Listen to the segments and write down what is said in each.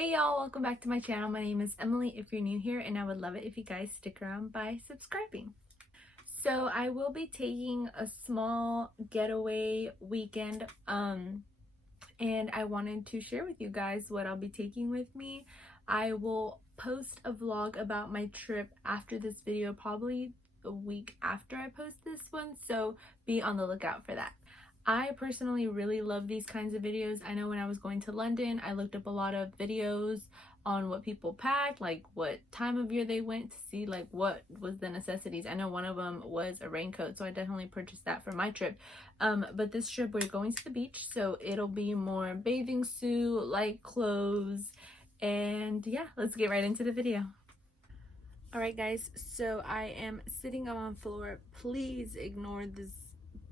Hey y'all, welcome back to my channel. My name is Emily if you're new here, and I would love it if you guys stick around by subscribing. So I will be taking a small getaway weekend and I wanted to share with you guys what I'll be taking with me. I will post a vlog about my trip after this video, probably a week after I post this one, so be on the lookout for that. I personally really love these kinds of videos. I know when I was going to London, I looked up a lot of videos on what people packed, like what time of year they went, to see like what was the necessities. I know one of them was a raincoat, so I definitely purchased that for my trip. But this trip we're going to the beach, so it'll be more bathing suit, light clothes, and yeah, let's get right into the video. Alright guys, so I am sitting on the floor. Please ignore this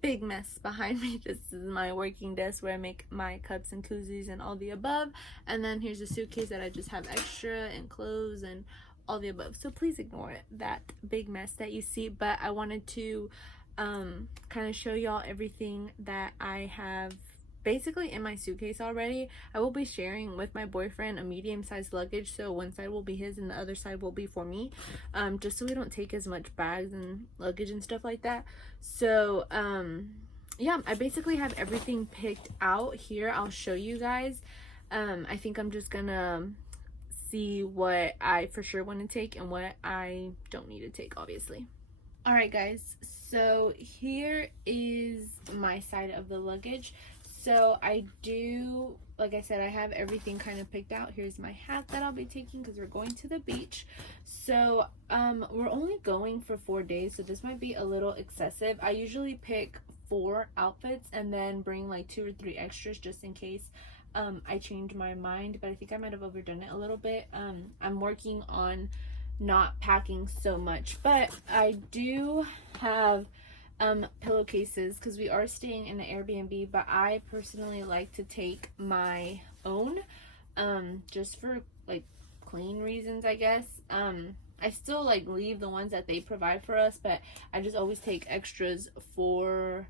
big mess behind me. This is my working desk where I make my cups and koozies and all the above, and then here's a suitcase that I just have extra and clothes and all the above, so please ignore that big mess that you see. But I wanted to kind of show y'all everything that I have basically in my suitcase already. I will be sharing with my boyfriend a medium-sized luggage, so one side will be his and the other side will be for me, just so we don't take as much bags and luggage and stuff like that. So yeah, I basically have everything picked out here. I'll show you guys. I think I'm just gonna see what I for sure want to take and what I don't need to take, obviously. Alright guys, so here is my side of the luggage. So I do, like I said, I have everything kind of picked out. Here's my hat that I'll be taking because we're going to the beach. So we're only going for 4 days, so this might be a little excessive. I usually pick 4 outfits and then bring like 2 or 3 extras just in case I change my mind, but I think I might have overdone it a little bit. I'm working on not packing so much, but I do have pillowcases because we are staying in an Airbnb, but I personally like to take my own just for like clean reasons, I guess. I still like leave the ones that they provide for us, but I just always take extras for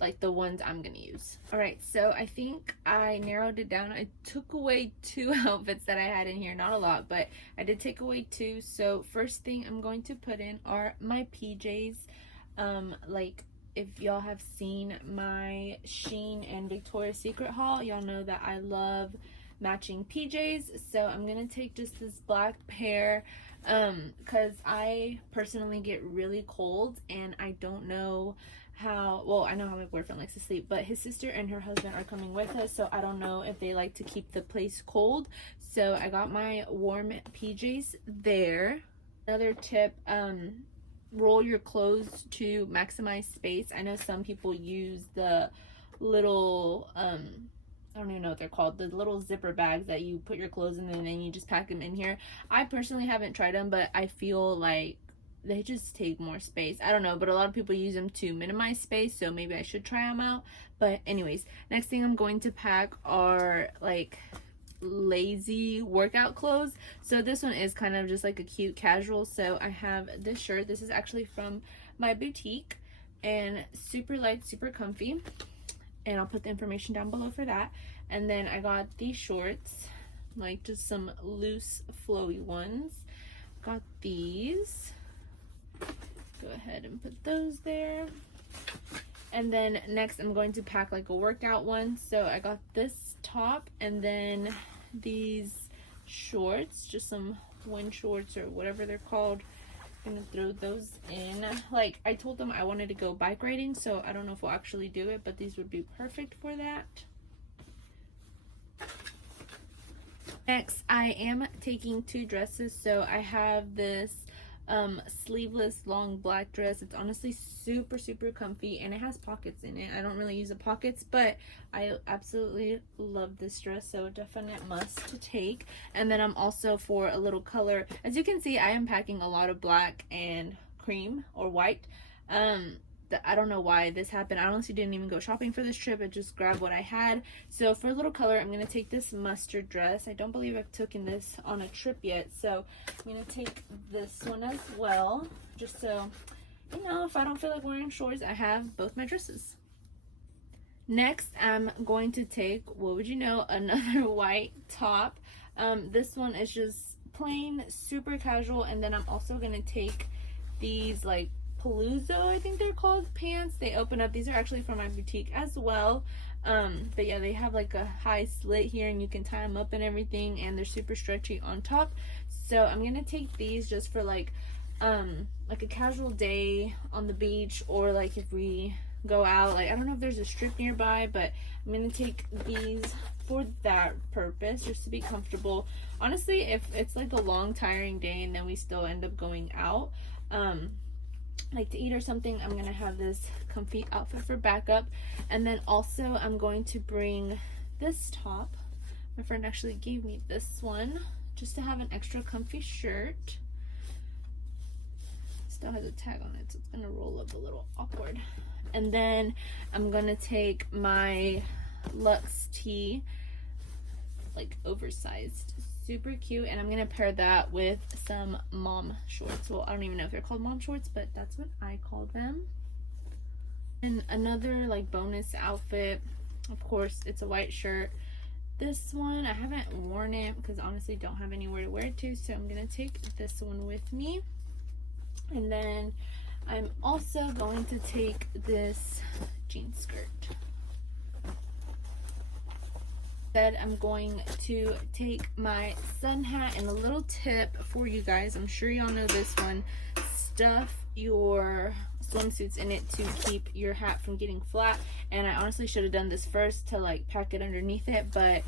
like the ones I'm gonna use. All right, so I think I narrowed it down. I took away 2 outfits that I had in here, not a lot, but I did take away 2. So first thing I'm going to put in are my PJs. Like if y'all have seen my Shein and Victoria's Secret haul, y'all know that I love matching PJs. So I'm gonna take just this black pair because I personally get really cold and I don't know how, well, I know how my boyfriend likes to sleep, but his sister and her husband are coming with us, so I don't know if they like to keep the place cold. So I got my warm PJs there. Another tip, roll your clothes to maximize space. I know some people use the little I don't even know what they're called, the little zipper bags that you put your clothes in and then you just pack them in here. I personally haven't tried them, but I feel like they just take more space. I don't know, but a lot of people use them to minimize space, so maybe I should try them out. But anyways, next thing I'm going to pack are like lazy workout clothes. So this one is kind of just like a cute casual. So I have this shirt. This is actually from my boutique and super light, super comfy, and I'll put the information down below for that. And then I got these shorts, like just some loose flowy ones. Got these. Go ahead and put those there. And then next I'm going to pack like a workout one. So I got this top and then these shorts, just some wind shorts or whatever they're called. I'm gonna throw those in. Like I told them I wanted to go bike riding, so I don't know if we'll actually do it, but these would be perfect for that. Next, I am taking 2 dresses. So I have this sleeveless long black dress. It's honestly super comfy and it has pockets in it. I don't really use the pockets, but I absolutely love this dress, so definite must to take. And then I'm also, for a little color, as you can see, I am packing a lot of black and cream or white. I don't know why this happened. I honestly didn't even go shopping for this trip. I just grabbed what I had. So for a little color, I'm going to take this mustard dress. I don't believe I've taken this on a trip yet. So I'm going to take this one as well. Just so, you know, if I don't feel like wearing shorts, I have both my dresses. Next, I'm going to take, what would you know, another white top. This one is just plain, super casual. And then I'm also going to take these like Palooza, I think they're called, pants. They open up. These are actually from my boutique as well. But yeah, they have like a high slit here and you can tie them up and everything. And they're super stretchy on top. So I'm going to take these just for like a casual day on the beach, or like if we go out, like I don't know if there's a strip nearby, but I'm gonna take these for that purpose, just to be comfortable. Honestly, if it's like a long tiring day and then we still end up going out like to eat or something, I'm gonna have this comfy outfit for backup. And then also I'm going to bring this top. My friend actually gave me this one just to have an extra comfy shirt. Still has a tag on it, so it's gonna roll up a little awkward. And then I'm gonna take my Luxe tee, like oversized, super cute, and I'm gonna pair that with some mom shorts. Well, I don't even know if they're called mom shorts, but that's what I call them. And another like bonus outfit, of course, it's a white shirt. This one, I haven't worn it because honestly don't have anywhere to wear it to, so I'm gonna take this one with me. And then I'm also going to take this jean skirt. Then I'm going to take my sun hat, and a little tip for you guys, I'm sure y'all know this one, stuff your swimsuits in it to keep your hat from getting flat. And I honestly should have done this first to like pack it underneath it, but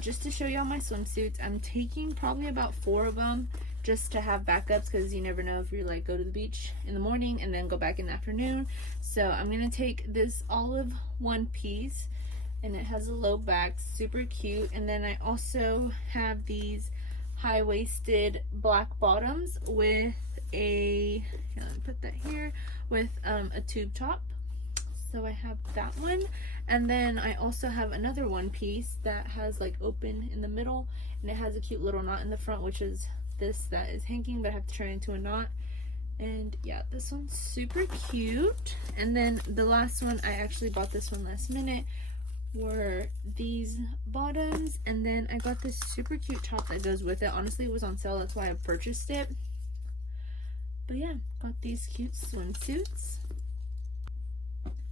just to show y'all my swimsuits, I'm taking probably about 4 of them just to have backups, because you never know if you like go to the beach in the morning and then go back in the afternoon. So I'm gonna take this olive one piece, and it has a low back, super cute. And then I also have these high-waisted black bottoms with a, here, let me put that here, with a tube top. So I have that one. And then I also have another one piece that has like open in the middle, and it has a cute little knot in the front, which is this that is hanging, but I have to turn it into a knot. And yeah, this one's super cute. And then the last one, I actually bought this one last minute, were these bottoms. And then I got this super cute top that goes with it. Honestly, it was on sale, that's why I purchased it. But yeah, got these cute swimsuits.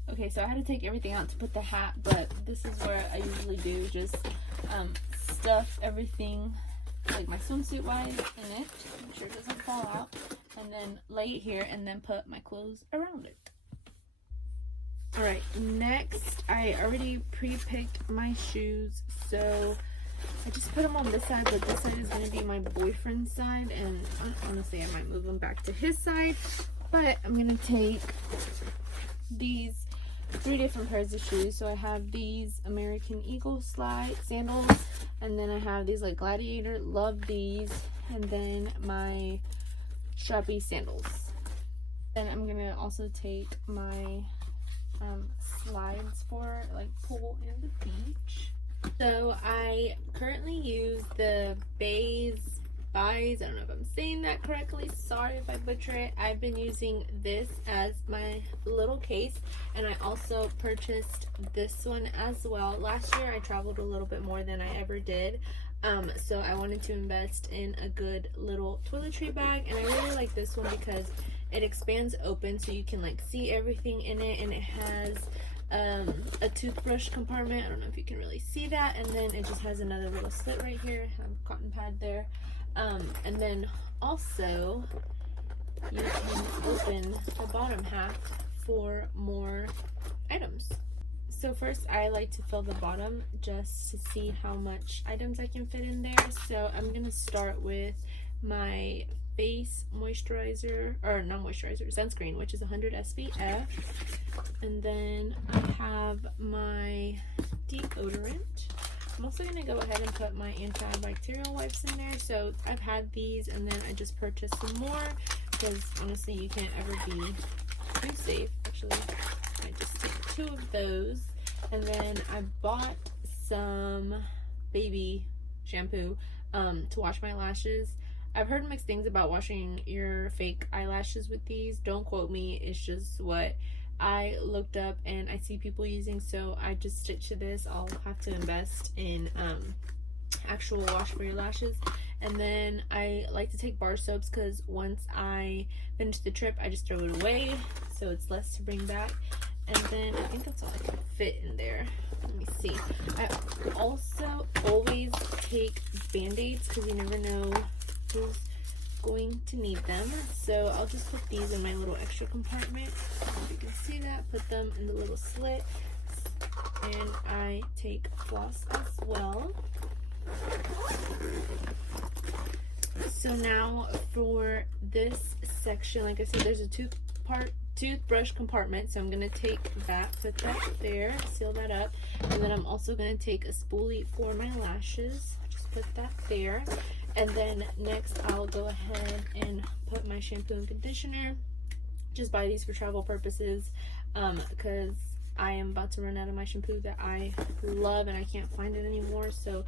Okay, so I had to take everything out to put the hat, but this is where I usually do, just stuff everything, like my swimsuit wise, in it, make sure it doesn't fall out, and then lay it here and then put my clothes around it. Alright, next, I already pre-picked my shoes, so I just put them on this side, but this side is going to be my boyfriend's side, and honestly I might move them back to his side. But I'm going to take these 3 different pairs of shoes. So I have these American Eagle slide sandals, and then I have these like Gladiator, love these, and then my strappy sandals. Then I'm gonna also take my slides for like pool and the beach. So I currently use the Bays, I don't know if I'm saying that correctly, sorry if I butcher it. I've been using this as my little case, and I also purchased this one as well. Last year I traveled a little bit more than I ever did, so I wanted to invest in a good little toiletry bag, and I really like this one because it expands open so you can like see everything in it, and it has a toothbrush compartment. I don't know if you can really see that, and then it just has another little slit right here. I have a cotton pad there. And then also you can open the bottom half for more items. So first I like to fill the bottom just to see how much items I can fit in there. So I'm gonna start with my face moisturizer, or not moisturizer, sunscreen, which is 100 SPF. And then I have my deodorant. I'm also going to go ahead and put my antibacterial wipes in there. So I've had these, and then I just purchased some more because honestly you can't ever be too safe. Actually, I just take 2 of those. And then I bought some baby shampoo to wash my lashes. I've heard mixed things about washing your fake eyelashes with these. Don't quote me, it's just what I looked up and I see people using, so I just stick to this. I'll have to invest in actual wash for your lashes. And then I like to take bar soaps because once I finish the trip, I just throw it away, so it's less to bring back. And then I think that's all I can fit in there. Let me see. I also always take band-aids because you never know who's going to need them. So I'll just put these in my little extra compartment. If you can see that, put them in the little slit. And I take floss as well. So now for this section, like I said, there's a toothbrush compartment, so I'm gonna take that, put that there, seal that up, and then I'm also gonna take a spoolie for my lashes, just put that there. And then next I'll go ahead and put my shampoo and conditioner. Just buy these for travel purposes because I am about to run out of my shampoo that I love and I can't find it anymore, so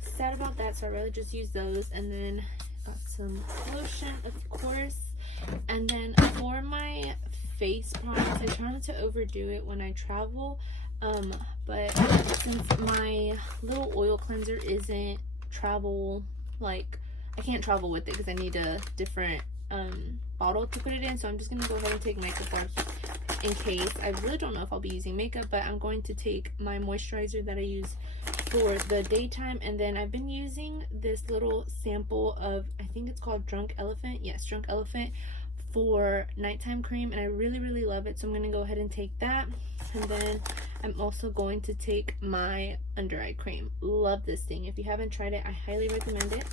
sad about that. So I really just use those. And then got some lotion, of course. And then for my face products, I try not to overdo it when I travel, but since my little oil cleanser isn't travel, like I can't travel with it because I need a different bottle to put it in, so I'm just gonna go ahead and take makeup wipes in case. I really don't know if I'll be using makeup, but I'm going to take my moisturizer that I use for the daytime. And then I've been using this little sample of, I think it's called Drunk Elephant, yes, Drunk Elephant, for nighttime cream, and I really love it, so I'm gonna go ahead and take that. And then I'm also going to take my under eye cream. Love this thing. If you haven't tried it, I highly recommend it.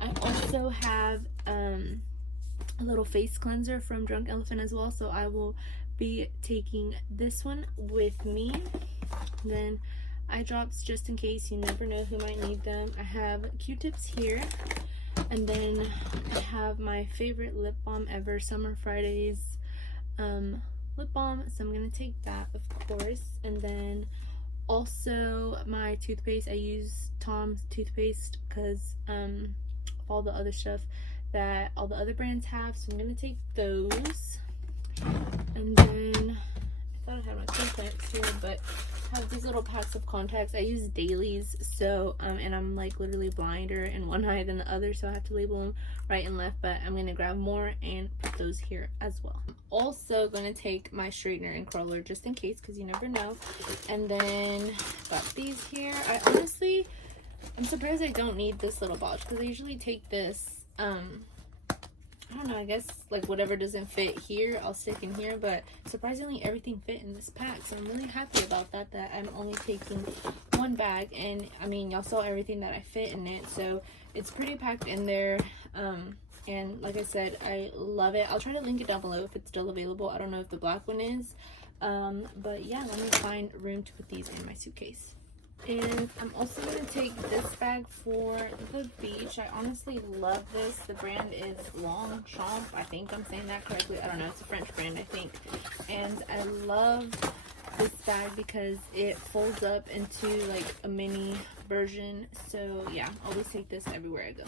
I also have a little face cleanser from Drunk Elephant as well, so I will be taking this one with me. Then eye drops, just in case, you never know who might need them. I have Q-tips here, and then I have my favorite lip balm ever, Summer Fridays lip balm, so I'm gonna take that, of course. And then also my toothpaste. I use Tom's toothpaste because all the other stuff that all the other brands have, so I'm gonna take those. And then I thought I had my contacts here, but I have these little packs of contacts. I use dailies, so and I'm like literally blinder in one eye than the other, so I have to label them right and left, but I'm gonna grab more and put those here as well. I'm also gonna take my straightener and curler just in case, because you never know. And then got these here. I'm surprised I don't need this little box, because I usually take this I don't know, I guess like whatever doesn't fit here, I'll stick in here, but surprisingly everything fit in this pack, so I'm really happy about that, that I'm only taking one bag. And I mean, y'all saw everything that I fit in it, so it's pretty packed in there. And like I said, I love it. I'll try to link it down below if it's still available. I don't know if the black one is, but yeah, let me find room to put these in my suitcase. And I'm also going to take this bag for the beach. I honestly love this. The brand is Longchamp. I think I'm saying that correctly. I don't know. It's a French brand, I think. And I love this bag because it folds up into like a mini version. So yeah, always take this everywhere I go.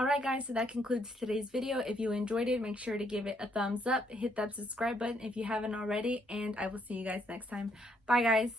Alright guys, so that concludes today's video. If you enjoyed it, make sure to give it a thumbs up, hit that subscribe button if you haven't already, and I will see you guys next time. Bye guys!